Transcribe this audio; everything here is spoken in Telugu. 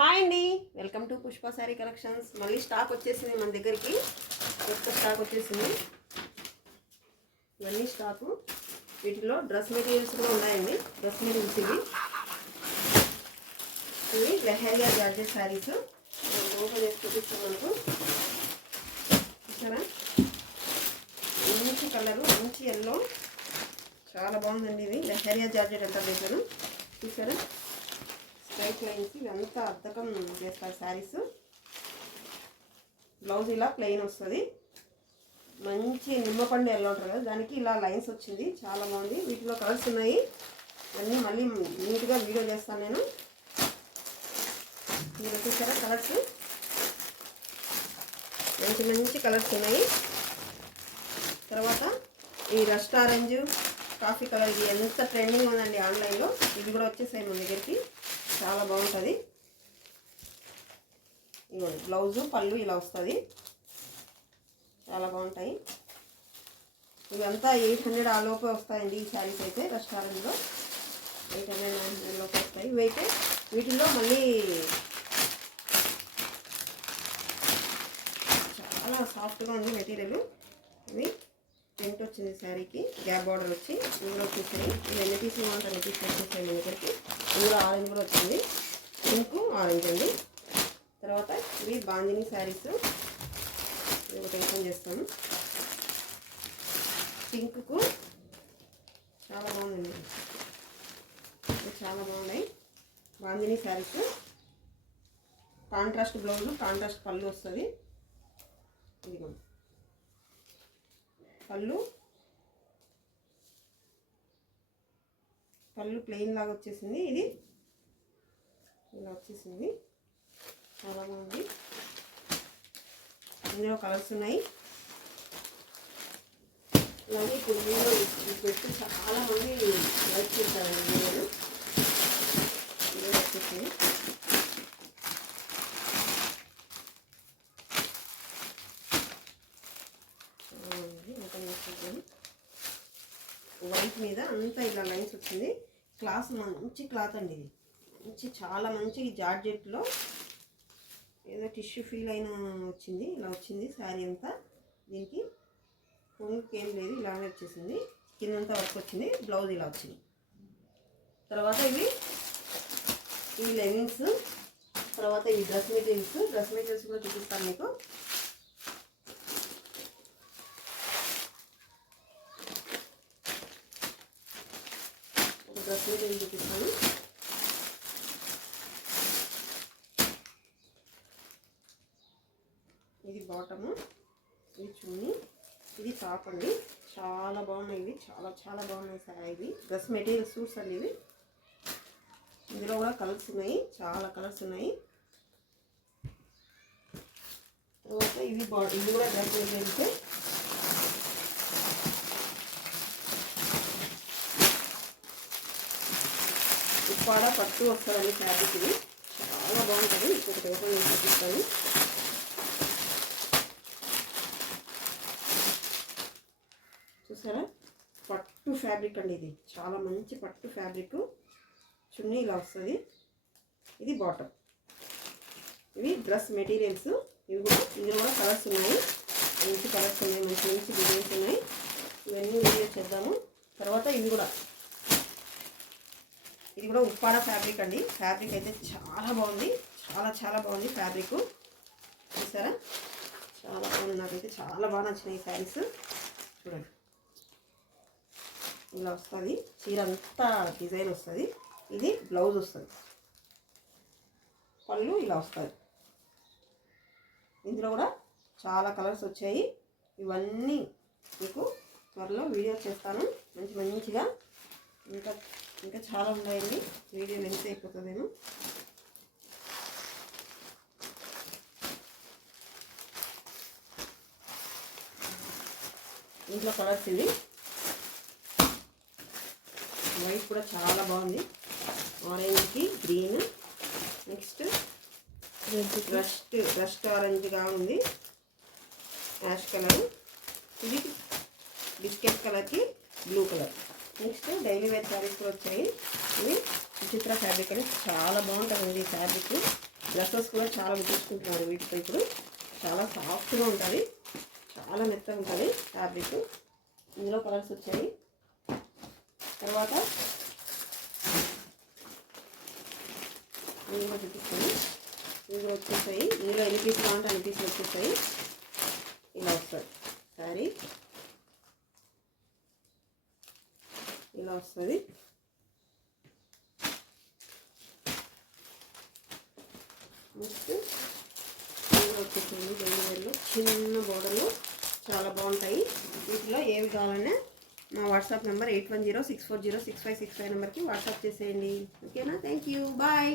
హాయ్ అండి, welcome to Pushpa sari collections. మళ్ళీ స్టాక్ వచ్చేసింది మన దగ్గరికి. కొత్త స్టాక్ వచ్చేసింది. ఇవన్నీ స్టాకు. వీటిలో డ్రెస్ మెటీరియల్స్ కూడా ఉన్నాయండి. డ్రెస్ మెటీరియల్స్ ఇవి లెహరియా జార్జెట్ శారీస్. ఓపెన్ చేసి చూపిస్తాను. మనకు చూసారా, మంచి కలరు, మంచి ఎల్లో, చాలా బాగుందండి. ఇది లెహరియా జార్జెట్ అంటారు దీంట్లో. చూసారా, స్ట్రైట్ లైన్స్ ఇవంతా అద్దకం చేస్తారు శారీస్. బ్లౌజ్ ఇలా ప్లెయిన్ వస్తుంది. మంచి నిమ్మపండు ఎల్లో ఉంటుంది కదా, దానికి ఇలా లైన్స్ వచ్చింది. చాలా బాగుంది. వీటిలో కలర్స్ ఉన్నాయి. అన్నీ మళ్ళీ నీట్గా వీడియో చేస్తాను నేను. మీరు చూసారా, కలర్స్ మంచి మంచి కలర్స్ ఉన్నాయి. తర్వాత ఈ రస్ట్ ఆరెంజ్, కాఫీ కలర్, ఇది ఎంత ట్రెండింగ్ ఉందండి ఆన్లైన్లో. ఇది కూడా వచ్చేసాయి మన దగ్గరికి. చాలా బాగుంటుంది. ఇవ్వండి, బ్లౌజు పళ్ళు ఇలా వస్తుంది. చాలా బాగుంటాయి. ఇవంతా 800 ఆ లోపే వస్తాయండి ఈ శారీస్ అయితే. రెస్టారెంట్లో 800 లోపే వస్తాయి. ఇవైతే వీటిల్లో మళ్ళీ చాలా సాఫ్ట్గా ఉంది మెటీరియల్. ఇవి ప్రింట్ వచ్చింది శారీకి, గ్యాప్ బార్డర్ వచ్చి ఇందులో వచ్చేసాయి. ఇవి ఎన్ని పీసులు బాగుంటాయి, ఎన్ని పీసులు వచ్చేసాయి మన దగ్గరికి. ఇందులో ఆరెంజ్ కూడా వచ్చింది, పింక్ ఆరెంజ్ అండి. తర్వాత ఇవి బాందిని శారీస్. ఇది ఒకటి ఓపెన్ చేస్తాను. పింక్కు చాలా బాగుందండి. చాలా బాగున్నాయి bandhani saris. Contrast blouse, contrast పళ్ళు వస్తుంది. ఇదిగో పళ్ళు ప్లెయిన్ లాగా వచ్చేసింది. ఇది ఇలా వచ్చేసింది. చాలా బాగుంది. ఇందులో కలర్స్ ఉన్నాయి. అలాగే ఇప్పుడు వీడియో పెట్టి చాలామంది లైక్ చేస్తారండి. వీడియోలు వచ్చేసింది. వైట్ మీద అంతా ఇలా లైన్స్ వచ్చింది. క్లాత్ మంచి క్లాత్ అండి. ఇది మంచి, చాలా మంచి జార్జెట్లో ఏదో టిష్యూ ఫీల్ అయిన వచ్చింది. ఇలా వచ్చింది శారీ అంతా. దీనికి కొంగుకి ఏం లేదు, ఇలానే వచ్చేసింది. కిందంతా వర్క్ వచ్చింది. బ్లౌజ్ ఇలా వచ్చింది. తర్వాత ఇవి లెగిన్స్. తర్వాత ఇవి డ్రెస్ మెటీరియల్స్ కూడా చూపిస్తాను మీకు. డ్రెస్ మెటీరియల్ చూపిస్తాను. ఇది బాటము, ఇది చున్నీ, ఇది టాప్ అండి. చాలా బాగున్నాయి ఇవి. చాలా బాగున్నాయి సార్. ఇవి డ్రెస్ మెటీరియల్ సూట్స్ అండి ఇవి. ఇందులో కూడా కలర్స్ ఉన్నాయి, చాలా కలర్స్ ఉన్నాయి. తర్వాత ఇది కూడా డ్రెస్ మెటీరియల్స్. ఉప్పాడ పట్టు వస్తుందండి ఫ్యాబ్రిక్. ఇది చాలా బాగుంటుంది. ఇంకొకటి ఓపెన్ చేసి చూపిస్తాను. చూసారా, పట్టు ఫ్యాబ్రిక్ అండి. ఇది చాలా మంచి పట్టు ఫ్యాబ్రిక్. చున్నీ ఇలా వస్తుంది. ఇది బాటమ్. ఇవి డ్రెస్ మెటీరియల్స్. ఇందులో కూడా కలర్స్ ఉన్నాయి. మంచి కలర్స్ ఉన్నాయి, మంచి మంచి డిజైన్స్ ఉన్నాయి. ఇవన్నీ వీడియో చేద్దాము. తర్వాత ఇది కూడా ఉప్పాడ ఫ్యాబ్రిక్ అండి. ఫ్యాబ్రిక్ అయితే చాలా బాగుంది. చాలా బాగుంది ఫ్యాబ్రిక్. చూసారా, చాలా బాగుంది. నాకైతే చాలా బాగా నచ్చినాయి ఈ శారీస్. చూడండి, ఇలా వస్తుంది. చీర అంతా డిజైన్ వస్తుంది. ఇది బ్లౌజ్ వస్తుంది. పళ్ళు ఇలా వస్తుంది. ఇందులో కూడా చాలా కలర్స్ వచ్చాయి. ఇవన్నీ మీకు త్వరలో వీడియో చేస్తాను మంచిగా. ఇంకా చాలా ఉన్నాయండి. వీడియో లెంత్ అయిపోతుందేమో. ఇంట్లో కలర్స్ ఇవి. వైట్ కూడా చాలా బాగుంది. ఆరెంజ్కి గ్రీన్, నెక్స్ట్ రస్ట్ ఆరెంజ్గా ఉంది, యాష్ కలర్. ఇది బిస్కెట్ కలర్కి blue colour. Next daily wear saris కూడా వచ్చాయి. ఇవి విచిత్ర ఫ్యాబ్రిక్ అని చాలా బాగుంటుందండి ఈ ఫ్యాబ్రిక్. డ్రెస్సెస్ కూడా చాలా కుట్టించుకుంటున్నారు వీటితో. ఇప్పుడు చాలా సాఫ్ట్గా ఉంటుంది, చాలా మెత్తగా ఉంటుంది ఫ్యాబ్రిక్. ఇందులో కలర్స్ వచ్చాయి. తర్వాత ఇందులో చూపిస్తాను. ఇందులో వచ్చేసాయి, ఇందులో ఎన్ని పీసులు కావాలంటే అన్ని పీసులు వచ్చేసాయి. ఇలా వస్తుంది శారీ, ఇలా వస్తుంది. నెక్స్ట్ ఇందులో వచ్చేసింది డెలివరీలో చిన్న బోర్డర్లు చాలా బాగుంటాయి. వీటిలో ఏవి కావాలన్నా మా వాట్సాప్ నెంబర్ 8106406565 నెంబర్కి వాట్సాప్ చేసేయండి. ఓకేనా? Thank you, bye.